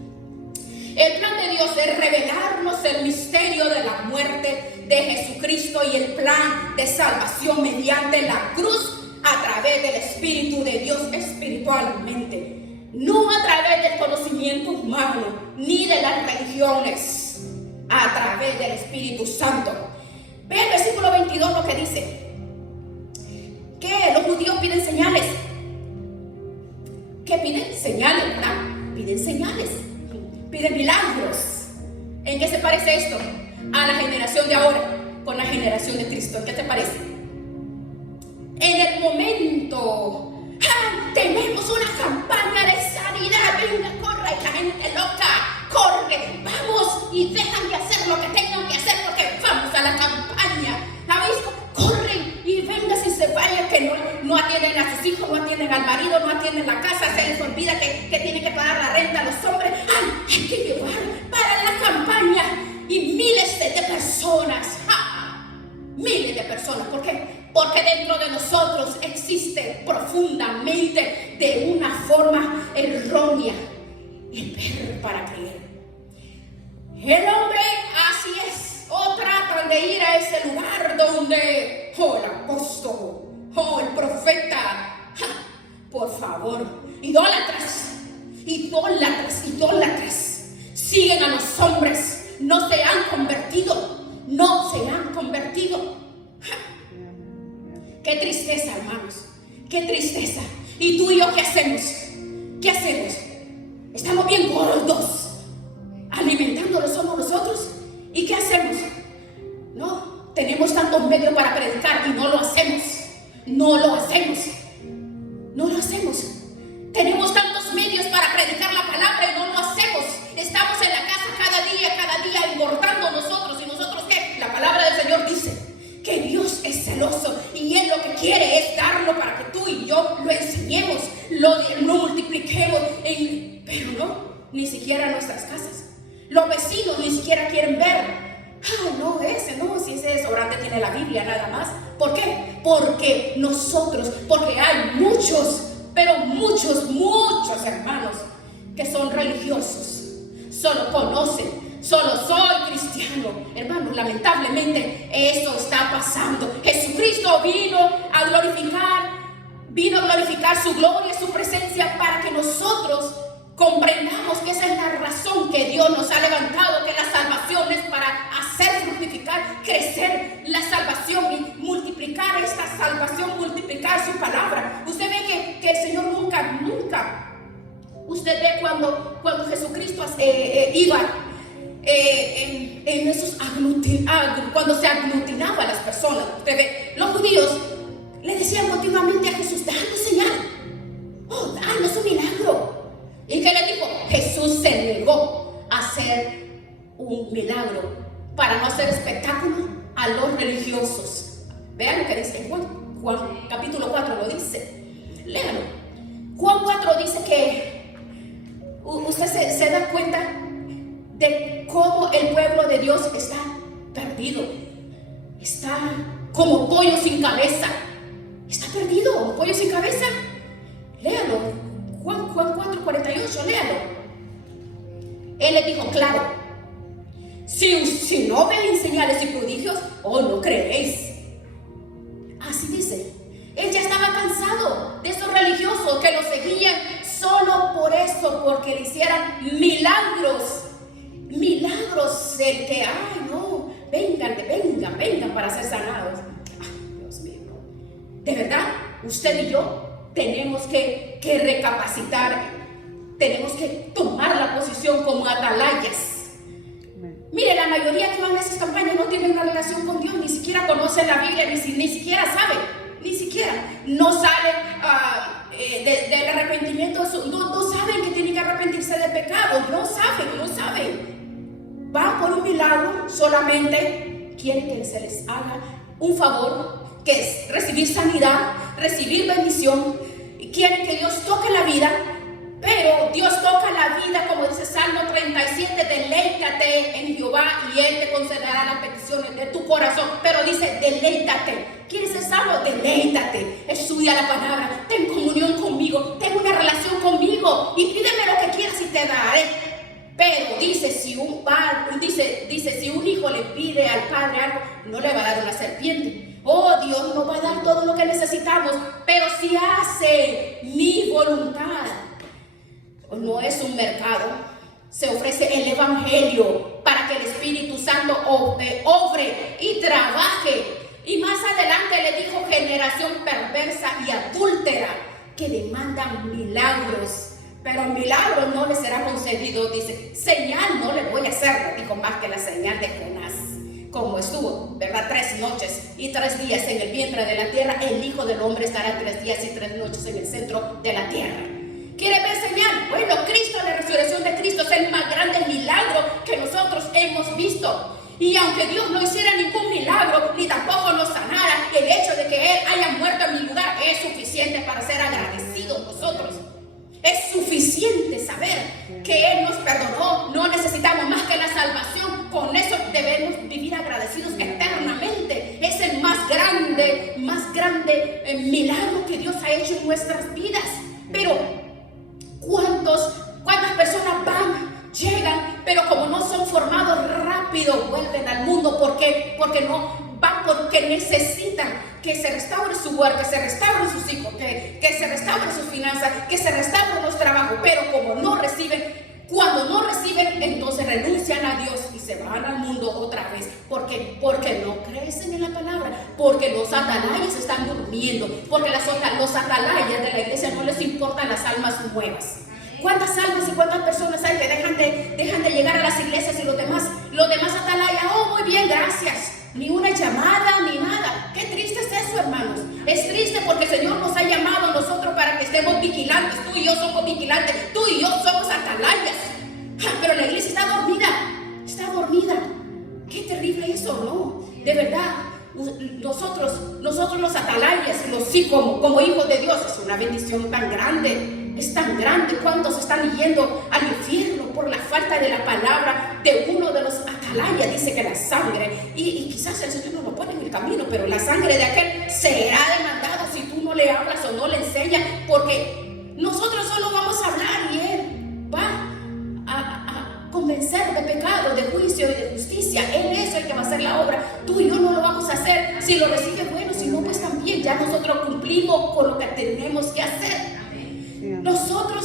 El plan de Dios es revelarnos el misterio de la muerte de Jesucristo y el plan de salvación mediante la cruz a través del Espíritu de Dios espiritualmente, no a través del conocimiento humano ni de las religiones, a través del Espíritu Santo. Ve el versículo 22 lo que dice, que los judíos piden señales. ¿Qué piden? Señales, ¿verdad? Piden señales, piden milagros. ¿En qué se parece esto? A la generación de ahora con la generación de Cristo. ¿En qué te parece? En el momento tenemos una campaña de sanidad, venga, corre, y la gente loca corre, vamos, y dejan de hacer lo que tengan que hacer porque vamos a la campaña. ¿La visto? Corren y venga, si se vayan, que no atienden a sus hijos, no atienden al marido, no atienden la casa, se les olvida que tienen que pagar la renta a los hombres. Hay que llevar para la campaña. Y miles de personas, miles de personas. ¿Por qué? Porque dentro de nosotros existe profundamente, de una forma errónea, el ver para creer. El hombre, así es, o tratan de ir a ese lugar donde, el apóstol, el profeta, por favor, idólatras, siguen a los hombres. No se han convertido. Qué tristeza, hermanos, qué tristeza. ¿Y tú y yo qué hacemos? Estamos bien gordos, alimentándolos somos nosotros. ¿Y qué hacemos? No, tenemos tantos medios para predicar y no lo hacemos. Tenemos tantos medios para predicar la palabra y no lo hacemos. Estamos en la casa cada día engordando nosotros. ¿Y nosotros qué? La palabra del Señor dice que Dios es celoso y Él lo que quiere es darlo para que tú y yo lo enseñemos, lo multipliquemos, pero no, ni siquiera en nuestras casas. Los vecinos ni siquiera quieren ver. Si ese desodorante tiene la Biblia nada más. ¿Por qué? Porque hay muchos, pero muchos hermanos que son religiosos, solo conocen, solo soy cristiano. Hermanos, lamentablemente eso está pasando. Jesucristo vino a glorificar su gloria, su presencia, para que nosotros comprendamos que esa es la razón que Dios nos ha levantado, que la salvación es para hacer fructificar, crecer la salvación y multiplicar esta salvación, multiplicar su palabra. Usted ve que el Señor nunca, usted ve cuando Jesucristo iba en esos cuando se aglutinaban las personas. Usted ve, los judíos le decían continuamente a Jesús, danos señal, danos un milagro. ¿Y qué le dijo? Jesús se negó a hacer un milagro para no hacer espectáculo a los religiosos. Vean lo que dice en Juan capítulo 4, lo dice. Léanlo. Juan 4 dice que usted se da cuenta de cómo el pueblo de Dios está perdido. Está como pollo sin cabeza. Está perdido, como pollo sin cabeza. Léalo. Juan 4:48, léalo. Él le dijo, claro, si no ven señales y prodigios, no creéis. Así dice. Él ya estaba cansado de esos religiosos que lo seguían solo por eso, porque le hicieran milagros. El que, vengan para ser sanados. Dios mío. De verdad, usted y yo tenemos que recapacitar, tenemos que tomar la posición como atalayas. Mire, la mayoría que van a esas campañas no tienen una relación con Dios, ni siquiera conocen la Biblia, ni siquiera saben, no saben del arrepentimiento, no saben que tienen que arrepentirse de pecados, no saben. Van por un milagro, solamente quieren que se les haga un favor, que es recibir sanidad, recibir bendición, y quieren que Dios toque la vida. Pero Dios toca la vida, como dice Salmo 37, deleítate en Jehová y Él te concederá las peticiones de tu corazón. Pero dice, deleítate. ¿Quieres ser salvo? Deleítate. Estudia la palabra, ten comunión conmigo, ten una relación conmigo y pídeme lo que quieras y te daré. Pero dice, si un padre, dice, si un hijo le pide al padre algo, no le va a dar una serpiente. Oh, Dios nos va a dar todo lo que necesitamos, pero si hace mi voluntad. No es un mercado, se ofrece el evangelio para que el Espíritu Santo obre y trabaje. Y más adelante le dijo: generación perversa y adúltera, que demandan milagros, pero milagros no les será concedido. Dice: señal no le voy a hacer, dijo, más que la señal de Jonás. Como estuvo, ¿verdad? 3 noches y 3 días en el vientre de la tierra, el Hijo del Hombre estará 3 días y 3 noches en el centro de la tierra. ¿Quiere ver señal? Bueno, Cristo, la resurrección de Cristo es el más grande milagro que nosotros hemos visto. Y aunque Dios no hiciera ningún milagro, ni tampoco nos sanara, el hecho de que Él haya muerto en mi lugar es suficiente para ser agradecidos nosotros. Es suficiente saber que Él nos perdonó. No necesitamos más que la salvación. Con eso debemos vivir agradecidos eternamente. Es el más grande milagro que Dios ha hecho en nuestras vidas. Pero ¿cuántas personas llegan, pero como no son formados rápido, vuelven al mundo? Porque no van, porque necesitan que se restaure su hogar, que se restauren sus hijos, que se restauren sus finanzas, que se restauren los trabajos, pero como no reciben, cuando no reciben, entonces renuncian a Dios y se van al mundo otra vez. Porque no crecen en la palabra, porque los atalayas están durmiendo, porque los atalayas de la iglesia no les importan las almas nuevas. ¿Cuántas almas y cuántas personas hay que dejan de llegar a las iglesias y los demás atalayas? Oh, muy bien, gracias. Ni una llamada, ni nada. Qué triste es eso, hermanos. Es triste porque el Señor nos ha llamado a nosotros para que estemos vigilantes. Tú y yo somos vigilantes. Tú y yo somos atalayas. Pero la iglesia está dormida. Está dormida. Qué terrible eso, ¿no? De verdad, nosotros los atalayas, los hijos, como hijos de Dios, es una bendición tan grande. Es tan grande. ¿Cuántos están yendo al infierno por la falta de la palabra de uno de los atalayas? Dice que la sangre, y quizás el Señor no lo pone en el camino, pero la sangre de aquel será demandado si tú no le hablas o no le enseñas, porque nosotros solo vamos a hablar y Él va a convencer de pecado, de juicio y de justicia. Él es el que va a hacer la obra. Tú y yo no lo vamos a hacer. Si lo recibe, bueno; si no, pues también ya nosotros cumplimos con lo que tenemos que hacer. Nosotros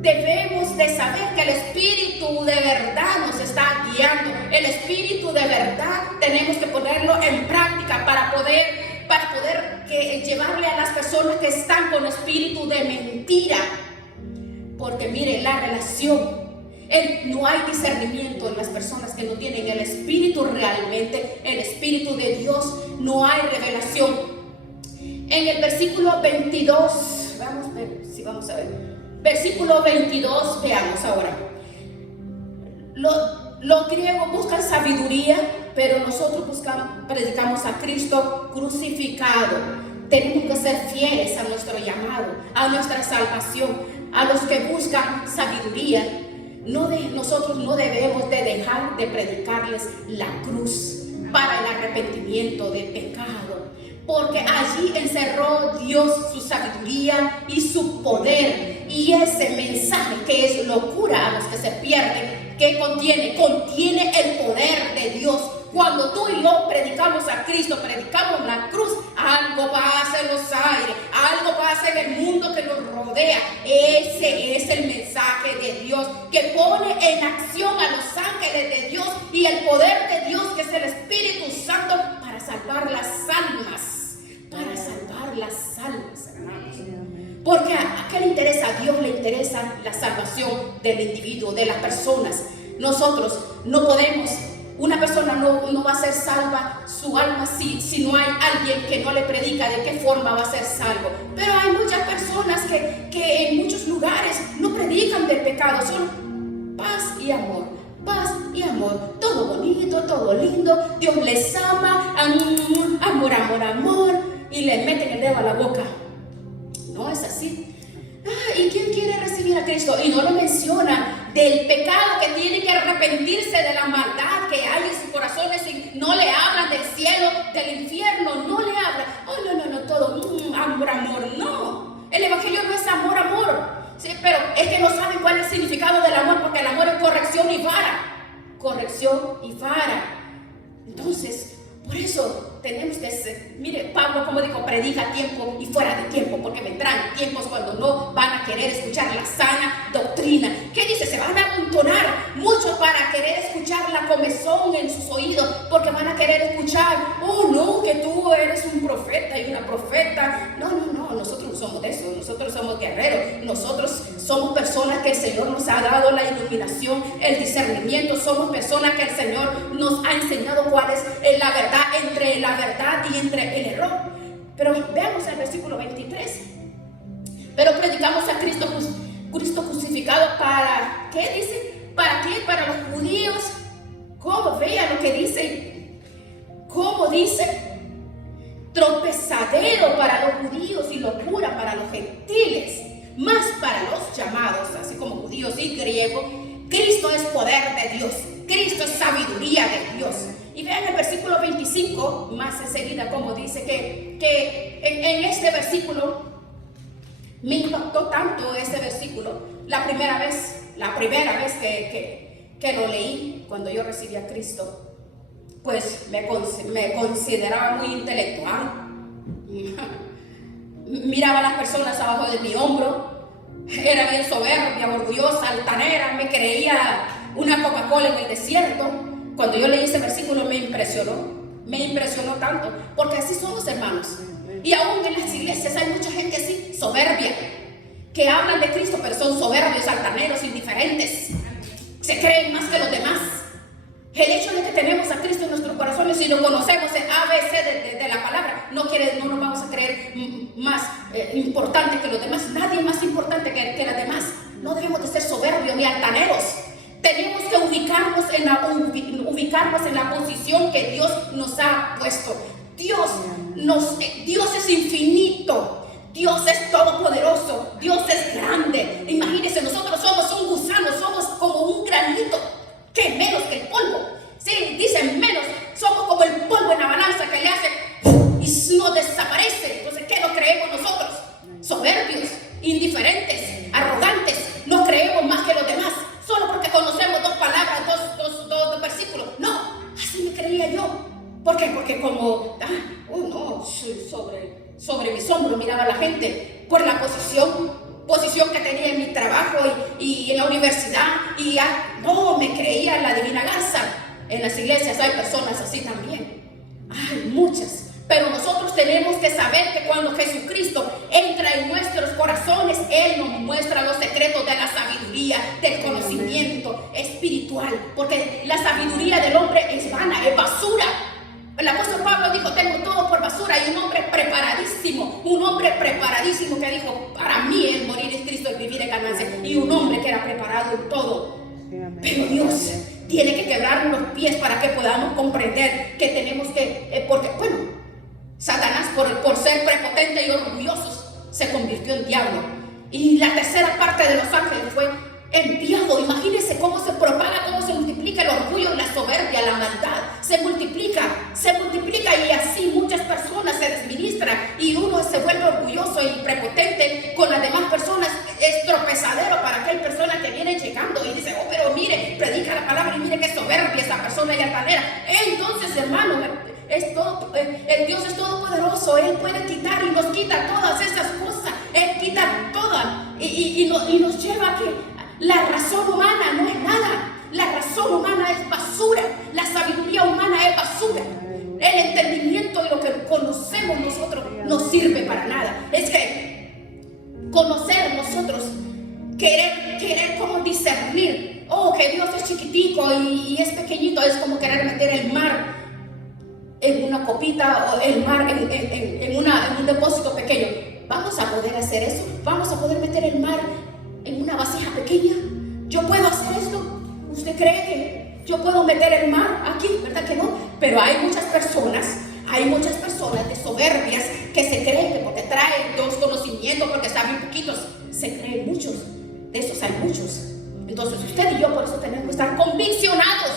debemos de saber que el Espíritu de verdad nos está guiando. El Espíritu de verdad tenemos que ponerlo en práctica para poder llevarle a las personas que están con espíritu de mentira. Porque mire, la relación, no hay discernimiento en las personas que no tienen el Espíritu realmente, el Espíritu de Dios. No hay revelación. En el versículo 22, vamos a ver. Versículo 22, veamos ahora. Los griegos buscan sabiduría, pero nosotros predicamos a Cristo crucificado. Tenemos que ser fieles a nuestro llamado, a nuestra salvación. A los que buscan sabiduría, nosotros no debemos de dejar de predicarles la cruz para el arrepentimiento del pecado. Porque allí encerró Dios su sabiduría y su poder. Y ese mensaje, que es locura a los que se pierden, que contiene el poder de Dios. Cuando tú y yo predicamos a Cristo, predicamos la cruz, algo pasa en los aires, algo pasa en el mundo que nos rodea. Ese es el mensaje de Dios, que pone en acción a los ángeles de Dios y el poder de Dios, que es el Espíritu Santo, para salvar las almas. Para salvar las almas, hermanos. Porque ¿a qué le interesa? A Dios le interesa la salvación del individuo, de las personas. Nosotros no podemos, una persona no va a ser salva su alma si no hay alguien que no le predica de qué forma va a ser salvo. Pero hay muchas personas que en muchos lugares no predican del pecado, solo paz y amor. Paz y amor, todo bonito, todo lindo. Dios les ama, amor, amor, amor. Y le meten el dedo a la boca. No es así. ¿Y quién quiere recibir a Cristo? Y no lo menciona del pecado, que tiene que arrepentirse de la maldad que hay en sus corazones. Y no le hablan del cielo, del infierno. No le hablan. Oh, no, todo amor, amor. No. El evangelio no es amor, amor. Sí, pero es que no saben cuál es el significado del amor, porque el amor es corrección y vara. corrección y vara. Entonces, por eso tenemos que ser, mire, Pablo como dijo, predica a tiempo y fuera de tiempo, porque vendrán tiempos cuando no van a querer escuchar la sana doctrina. ¿Qué dice? Se van a amontonar muchos para querer escuchar la comezón en sus oídos, porque van a querer escuchar, oh no, que tú eres un profeta y una profeta. No, nosotros no somos de eso, nosotros somos guerreros, nosotros somos personas que el Señor nos ha dado la iluminación, el discernimiento, somos personas que el Señor nos ha enseñado cuál es la verdad, entre la verdad y entre el error. Pero veamos el versículo 23. Pero predicamos a Cristo crucificado para, ¿qué dice? ¿Para qué? Para los judíos. ¿Cómo? Vea lo que dice. ¿Cómo dice? Tropezadero para los judíos y locura para los gentiles, más para los llamados, así como judíos y griegos, Cristo es poder de Dios, Cristo es sabiduría de Dios. Y vean el versículo 25, más enseguida, como dice que en este versículo, me impactó tanto este versículo, la primera vez que lo leí, cuando yo recibí a Cristo, pues me consideraba muy intelectual. Miraba a las personas abajo de mi hombro, era bien soberbia, orgullosa, altanera, me creía una Coca-Cola en el desierto. Cuando yo leí ese versículo me impresionó tanto, porque así somos, hermanos. Y aún en las iglesias hay mucha gente así, soberbia, que hablan de Cristo pero son soberbios, altaneros, indiferentes, se creen más que los demás. El hecho de que tenemos a Cristo en nuestros corazones y lo conocemos en ABC de la palabra, no nos vamos a creer más importante que los demás. Nadie es más importante que los demás. No debemos de ser soberbios ni altaneros. Tenemos que ubicarnos en la posición que Dios nos ha puesto. Dios es infinito. Dios es todopoderoso. Dios es grande. Imagínense, nosotros somos un gusano, somos como un granito, que menos que el polvo. Sí, dicen menos, somos como el polvo en la balanza que le hace y no desaparece. Entonces, ¿qué nos creemos nosotros? Soberbios, indiferentes, arrogantes, nos creemos más que los demás, solo porque conocemos dos palabras, dos versículos. No, así me creía yo. ¿Por qué? Porque como, sobre mis hombros miraba a la gente por la posición que tenía en mi trabajo y en la universidad, y no me creía la divina garza. En las iglesias hay personas así también, hay muchas, pero nosotros tenemos que saber que cuando Jesucristo entra en nuestros corazones, Él nos muestra los secretos de la sabiduría, del conocimiento espiritual, porque la sabiduría del hombre es vana, es basura. El apóstol Pablo dijo, tengo todo por basura, y un hombre preparadísimo que dijo, para mí el morir es Cristo, el vivir es ganancia, y un hombre que era preparado en todo. Pero Dios tiene que quebrar los pies para que podamos comprender que tenemos que, porque Satanás por ser prepotente y orgullosos se convirtió en diablo, y la tercera parte de los ángeles fue enviado. Imagínense cómo se propaga, cómo se multiplica el orgullo, la soberbia, la maldad, se multiplica, y así muchas personas se desministran y uno se vuelve orgulloso y prepotente con las demás personas. Es tropezadero para aquella persona que viene llegando y dice, pero mire, predica la palabra y mire qué soberbia esa persona y altanera. Entonces, hermano, el Dios es todopoderoso, Él puede quitar y nos quita todas esas cosas, Él quita todas y nos lleva a que la razón humana no es nada. La razón humana es basura. La sabiduría humana es basura. El entendimiento y lo que conocemos nosotros no sirve para nada. Es que conocer nosotros, querer como discernir, que Dios es chiquitico y es pequeñito, es como querer meter el mar en una copita o el mar en un depósito pequeño. ¿Vamos a poder hacer eso? ¿Vamos a poder meter el mar en una vasija pequeña? ¿Yo puedo hacer esto? ¿Usted cree que yo puedo meter el mar aquí? ¿Verdad que no? Pero hay muchas personas de soberbias que se creen que porque traen dos conocimientos, porque saben poquitos, se creen muchos. De esos hay muchos. Entonces usted y yo por eso tenemos que estar conviccionados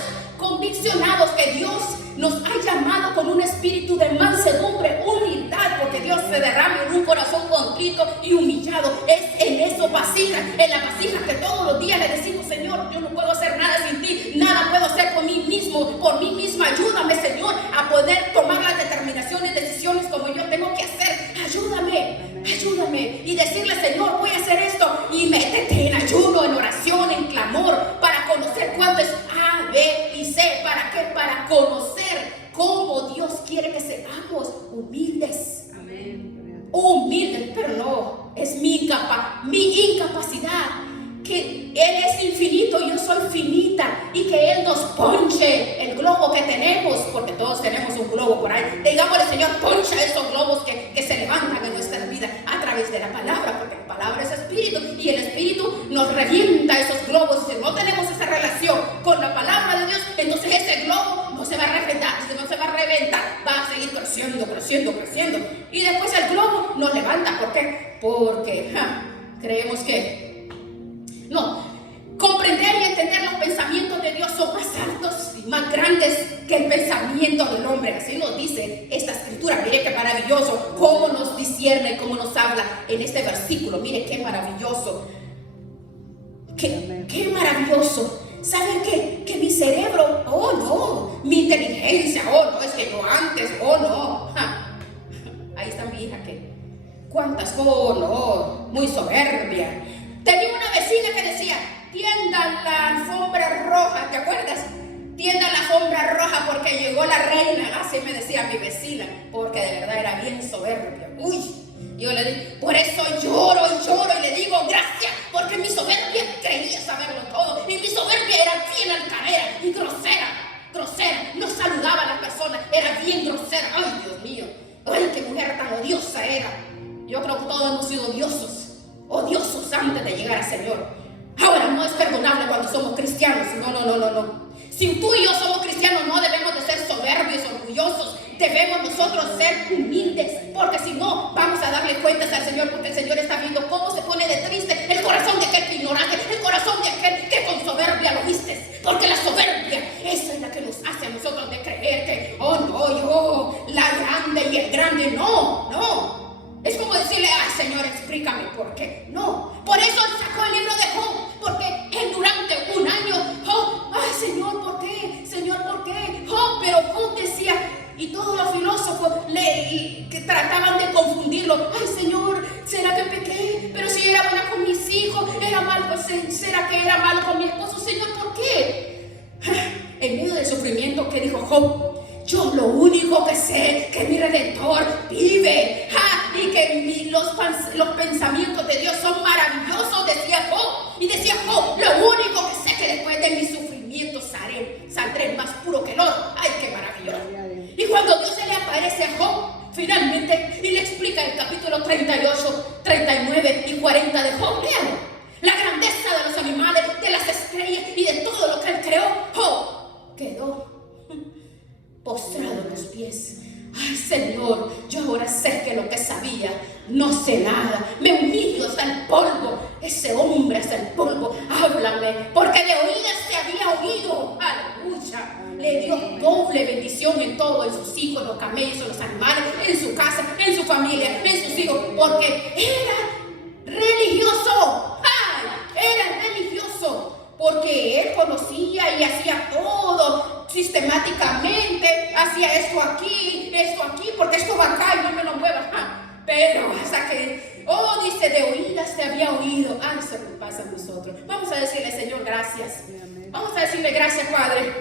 que Dios nos ha llamado con un espíritu de mansedumbre, humildad, porque Dios se derrama en un corazón contrito y humillado. Es en eso vasija, en la vasija que todos los días le decimos, Señor, yo no puedo hacer nada sin ti, nada puedo hacer con mismo, por mí misma. Ayúdame, Señor, a poder tomar las determinaciones, decisiones como yo tengo que hacer. Ayúdame. Y decirle, Señor, voy a hacer esto. Y métete en ayuno, en oración, en clamor, para conocer cuánto es A, B y C. ¿Para qué? Para conocer cómo Dios quiere que seamos humildes. Humildes, pero no, es mi incapacidad. Que Él es infinito, yo soy finita, y que Él nos ponche el globo que tenemos, porque todos tenemos un globo por ahí. Digámosle, Señor, poncha esos globos que se levantan en nuestra vida a través de la palabra, porque la palabra es espíritu, y el espíritu nos revienta esos globos. Si no tenemos esa relación con la palabra de Dios, entonces ese globo no se va a reventar, va a seguir creciendo, y después el globo nos levanta. ¿Por qué? Porque creemos que no, comprender y entender los pensamientos de Dios son más altos y más grandes que el pensamiento del hombre. Así nos dice esta escritura. Mire qué maravilloso, cómo nos discierne, cómo nos habla en este versículo. Mire qué maravilloso. Qué maravilloso. ¿Saben qué? Que mi cerebro, oh no, mi inteligencia, oh no, es que yo antes, oh no. Ahí está mi hija, que cuántas, oh no, muy soberbia. Tenía una vecina que decía, tienda la alfombra roja, ¿te acuerdas? Tienda la alfombra roja porque llegó la reina. Así me decía mi vecina, porque de verdad era bien soberbia. Uy, yo le digo, por eso lloro y le digo gracias, porque mi soberbia creía saberlo todo, y mi soberbia era bien altanera y grosera, no saludaba a las personas, era bien grosera. Ay, Dios mío, ay, qué mujer tan odiosa era. Yo creo que todos hemos sido odiosos antes de llegar al Señor. Ahora, no es perdonable cuando somos cristianos. No. Si tú y yo somos cristianos, no debemos de ser soberbios, orgullosos. Debemos nosotros ser humildes, porque si no, vamos a darle cuentas al Señor, porque el Señor está viendo cómo se pone de triste el corazón de aquel que ignorante, el corazón de aquel que con soberbia lo viste. Porque la soberbia, esa es la que nos hace a nosotros de creer que, oh no, yo, la grande y el grande, no. Es como decirle, ay, Señor, explícame por qué. No, por eso él sacó el libro de Job, porque él durante un año, Job, ay, Señor, ¿por qué? Señor, ¿por qué? Job, pero Job decía, y todos los filósofos que trataban de confundirlo, ay, Señor, ¿será que pequé? Pero si era buena con mis hijos, era mal, ¿será que era mal con mi esposo? Señor, ¿por qué? En medio del sufrimiento, ¿qué dijo Job? Yo lo único que sé que mi Redentor vive, y que los pensamientos de Dios son maravillosos, decía Job. Y decía Job, lo único que sé que después de mis sufrimientos saldré más puro que el oro. Ay, qué maravilloso. Y cuando Dios se le aparece a Job, finalmente, y le explica el capítulo 38, 39 y 40 de Job, vean la grandeza de los animales, de las estrellas y de todo lo que él creó. Job quedó postrado en los pies. Ay, Señor, yo ahora sé que lo que sabía no sé nada. Me humillo hasta el polvo. Ese hombre hasta el polvo. Háblame, porque de oídas te había oído. Aleluya. Le dio doble bendición en todo, en sus hijos, en los camellos, en los animales, en su casa, en su familia, en sus hijos, porque era religioso. Era religioso. Porque él conocía y hacía todo sistemáticamente, hacía esto aquí, porque esto va acá y no me lo muevas. Pero hasta que, dice, de oídas te había oído. Eso nos pasa a nosotros. Vamos a decirle, Señor, gracias. Vamos a decirle gracias, Padre.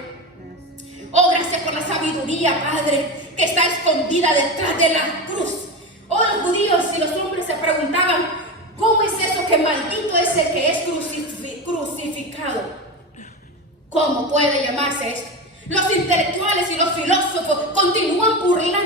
Gracias por la sabiduría, Padre, que está escondida detrás de la cruz. Los judíos y los hombres se preguntaban, ¿cómo es eso que maldito es el que es crucificado? ¿Cómo puede llamarse esto? Los intelectuales y los filósofos continúan burlando